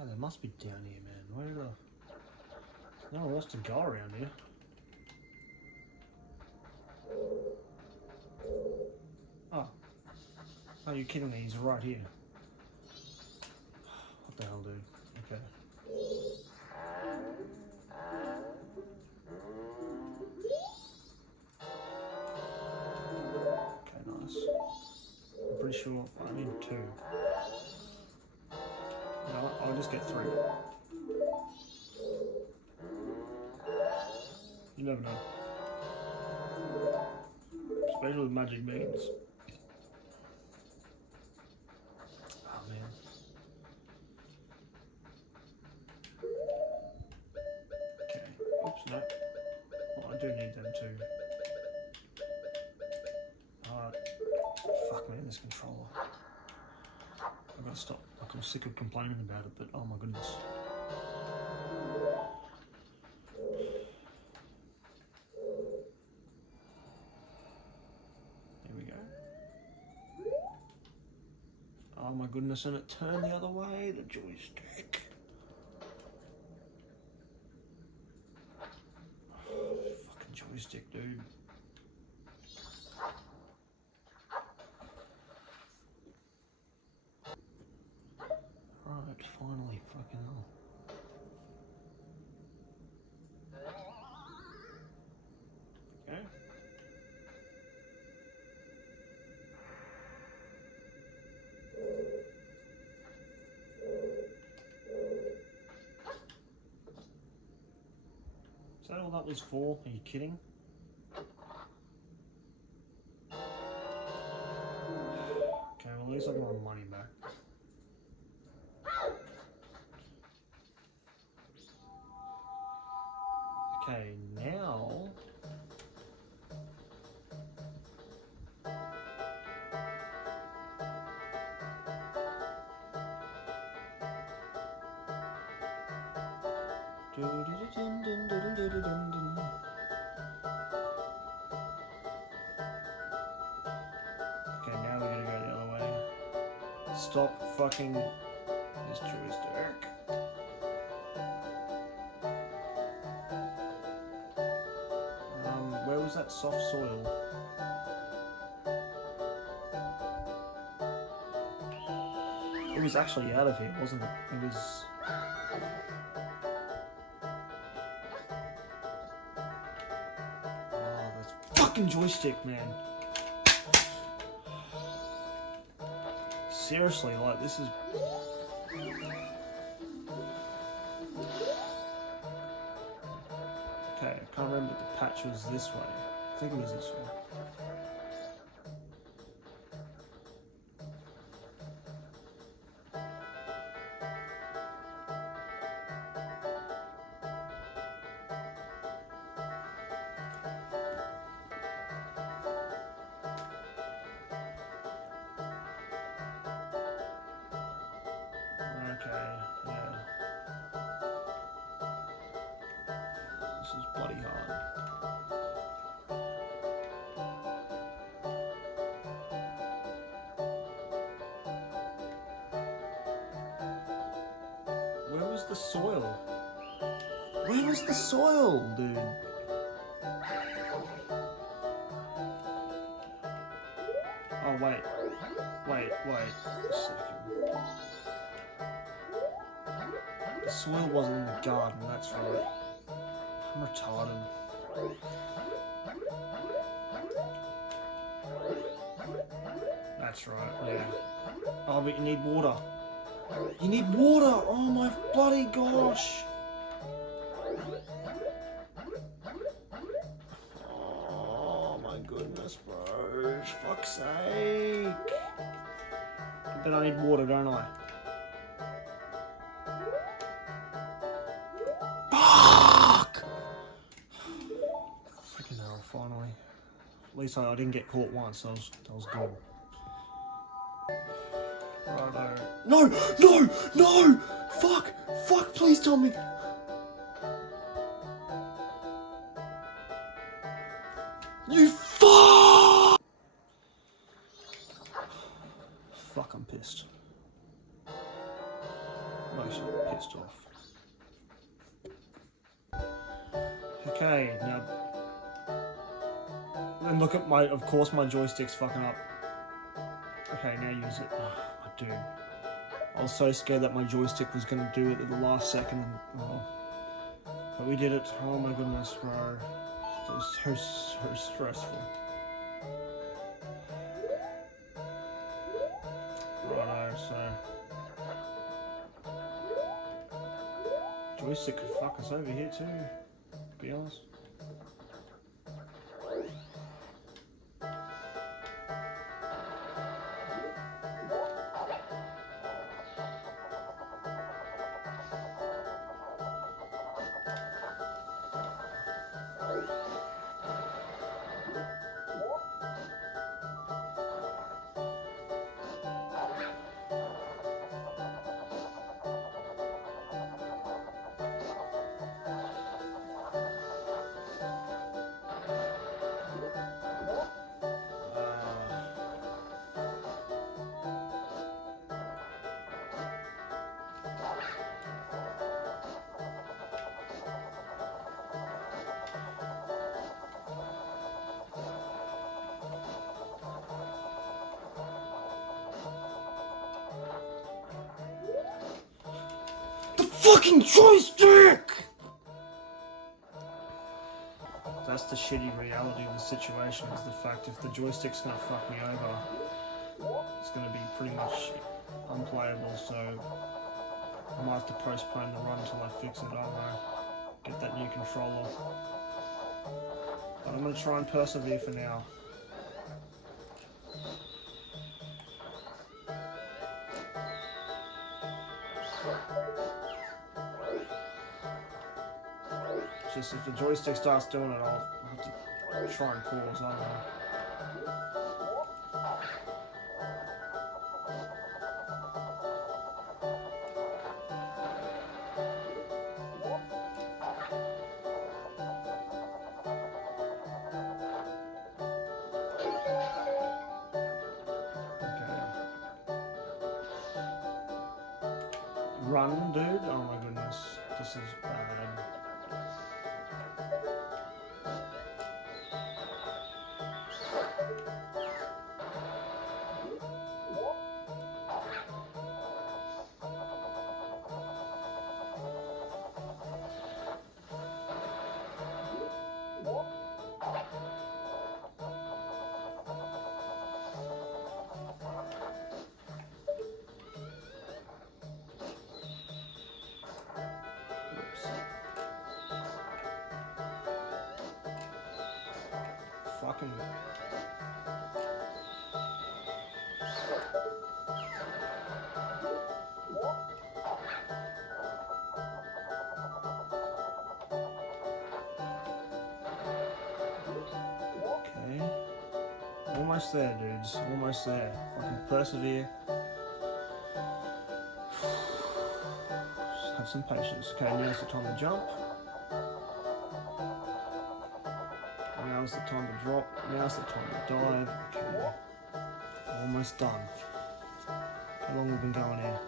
Okay, they must be down here, man. Where the... There's nowhere else to go around here. Oh. Oh, you're kidding me. He's right here. What the hell, dude? Okay. Okay, nice. I'm pretty sure I need 2. You know what? I'll just get 3. You never know. Especially with magic beans. Oh, man. Okay. Oops, no. Well, I do need them too. Fuck me, this controller. I've got to stop. Like, I'm sick of complaining about it, but oh my goodness. There we go. Oh my goodness, and it turned the other way, the joystick. Fucking joystick, dude. Right, finally, fucking hell. Okay. Is that all that was for? Are you kidding? Okay, well at least I got my money back. Okay, now... Okay, now we gotta go the other way. Stop fucking this joystick. Where was that soft soil? It was actually out of here, wasn't it? It was... Oh, that's fucking joystick, man. Seriously, like, this is... Okay, I can't remember if the patch was this way. I think it was this way. Okay, yeah. This is bloody hard. Where was the soil? Where was the soil, dude? Oh, wait. Wait a second. The soil wasn't in the garden, that's right. I'm retarded. That's right, yeah. Oh, but you need water. You need water! Oh my bloody gosh! Oh my goodness, bro. For fuck's sake. But I need water, don't I? Fuck! Freaking hell, finally. At least I didn't get caught once, that was good. Righto. No! Fuck, please tell me. You fuck! Fuck, I'm pissed. Wait, actually pissed off. Okay, now. And look at my. Of course, my joystick's fucking up. Okay, now use it. Oh, my dude. I was so scared that my joystick was gonna do it at the last second, and but we did it. Oh my goodness, bro. It was so stressful. Righto, so joystick could fuck us over here too, to be honest. Fucking joystick! That's the shitty reality of the situation, is the fact if the joystick's gonna fuck me over, it's gonna be pretty much unplayable, so I might have to postpone the run until I fix it, I don't know. Get that new controller. But I'm gonna try and persevere for now. Just if the joystick starts doing it, I'll have to try and pause, I don't know. Okay. Run, dude? Oh my goodness. This is bad. Fucking. Okay. Almost there, dudes. Almost there. Fucking persevere. Just have some patience. Okay, now's the time to jump. Now's the time to drop. Now's the time to dive. Okay. Almost done. How long have we been going here?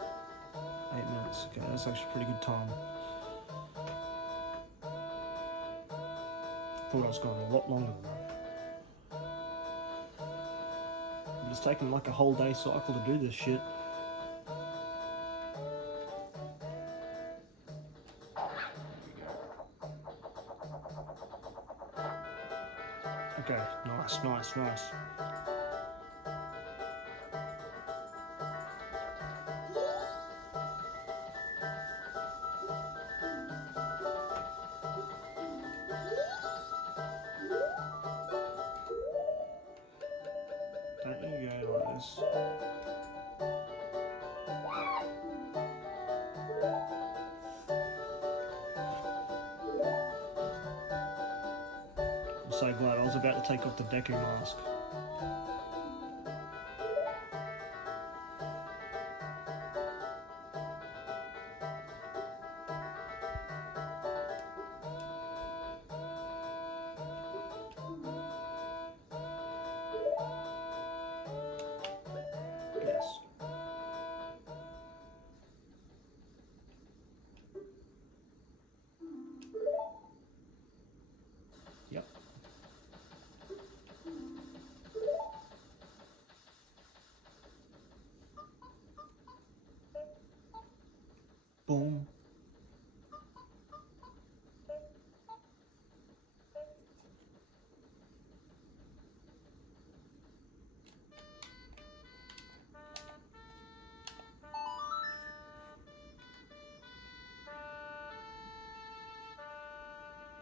8 minutes. Okay, that's actually a pretty good time. Thought I was going a lot longer than that. But it's taken like a whole day cycle to do this shit. Okay, nice, nice, nice. Don't you go like this. I'm so glad I was about to take off the Deku mask. Yes. Boom.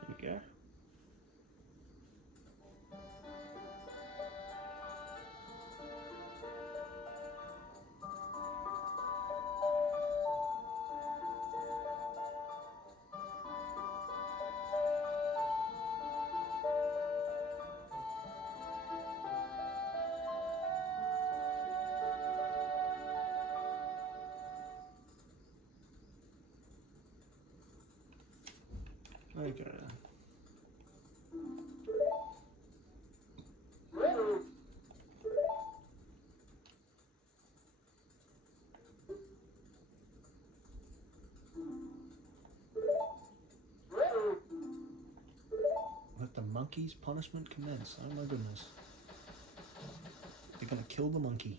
There we go. Okay. Let the monkey's punishment commence. Oh my goodness. They're gonna kill the monkey.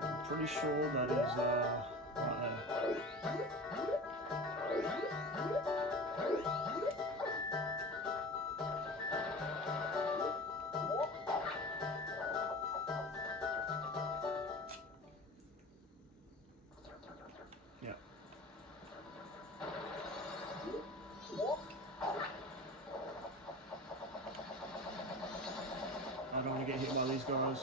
I'm pretty sure that is right there. Yeah. I don't want to get hit by these guys.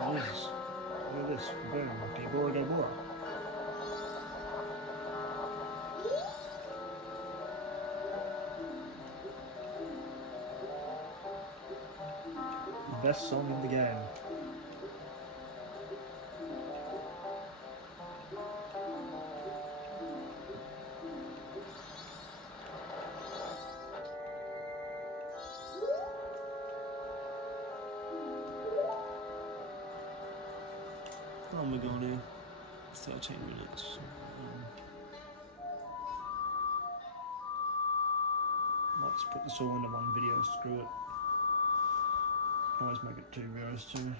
There it is. Look at this. Boom. Gabora, Gabora. The best song in the game. Oh, we're going to 13 minutes. Might just put this all into one video, screw it. Can always make it 2 videos too.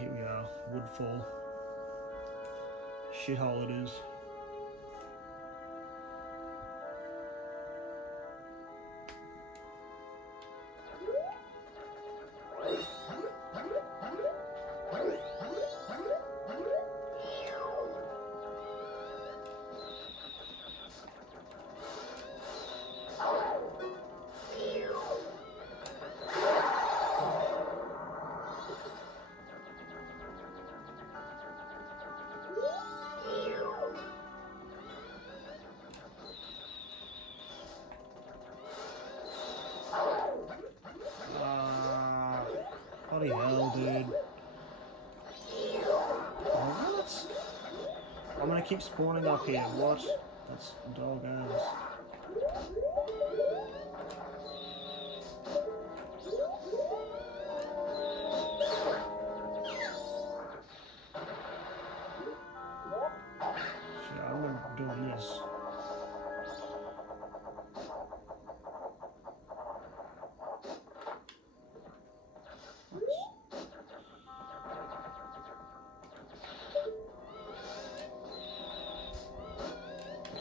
Here we are, Woodfall. Shithole it is. Bloody hell, dude. What? I'm gonna keep spawning up here. What? That's dog ass.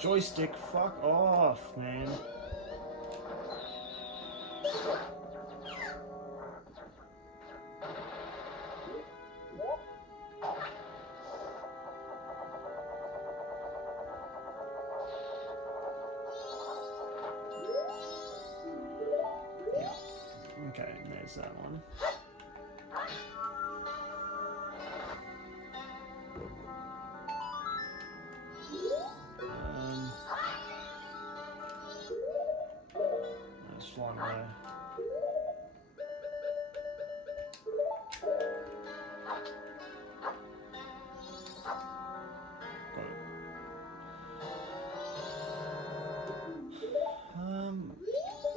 Joystick, fuck off, man. Yeah. Okay, there's that one. Let's fly away.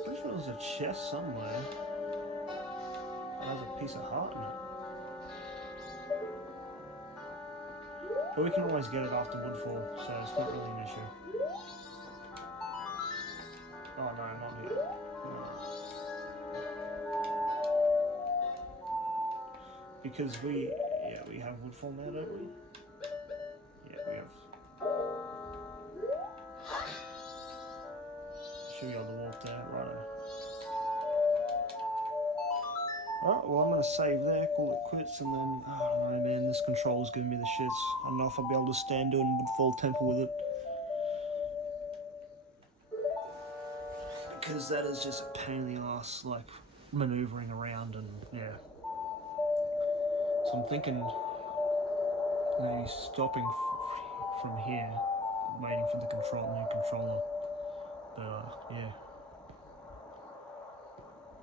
Pretty sure there's a chest somewhere that has a piece of heart in it. But we can always get it after Woodfall, so it's not really an issue. Oh no, not here. No. Because we have Woodfall now, don't we? Yeah, we have. Should be able to walk there, righto. Alright, well I'm going to save there, call it quits, and then, I don't know man, this controller's giving me the shits. I don't know if I'll be able to stand doing Woodfall Temple with it. Because that is just a pain in the ass, like, manoeuvring around and, yeah. So I'm thinking maybe stopping from here, waiting for the new controller. But, yeah.